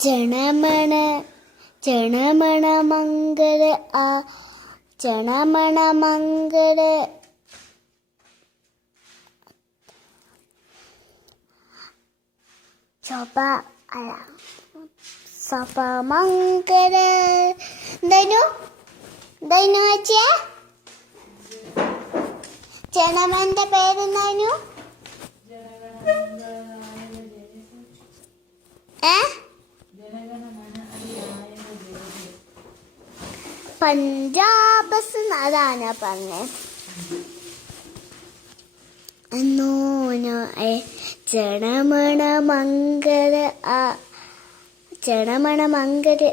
ജനമണ ജനമണ മംഗള ആ ജനമണ മംഗള സഭ അല്ല സഭ മംഗള എന്തായിരുന്നു എന്തായിരുന്നു വെച്ചേ ജനമന്റെ പേരെന്തായിരുന്നു പഞ്ചാബസ് അതാണ് പറഞ്ഞത് ജനമണ മംഗള ആ ജനമണ മംഗള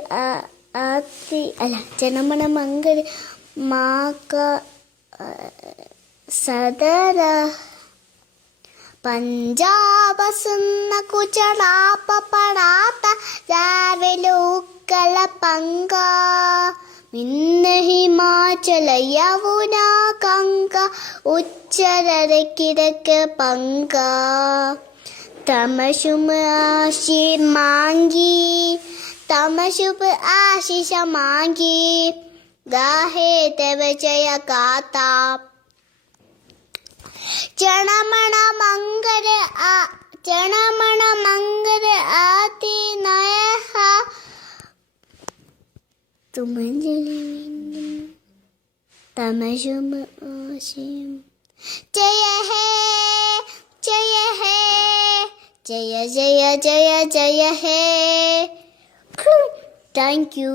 ആത്തി അല്ല ജനമണ മംഗള മാക സദര പഞ്ചാബസുന്ന കുചളാപ്പ പടാത്ത രാവിലെ ഉക്കല പങ്ക ഇന്ന് ഹിമാചല യമുന കങ്ക ഉച്ചരര കിഴക്ക് പങ്ക തമശുമ ആശി മാങ്കി തമശുപ് ആശിഷ മാങ്കി ഗാഹേ തവ ജയ ഗാത ജനമണ മംഗള ആ ജനമണ മംഗള ആതി നയ തമശുമ ആശിം ജയ ഹേ ജയ ഹേ ജയ ജയ ജയ ജയ ഹേ താങ്ക് യു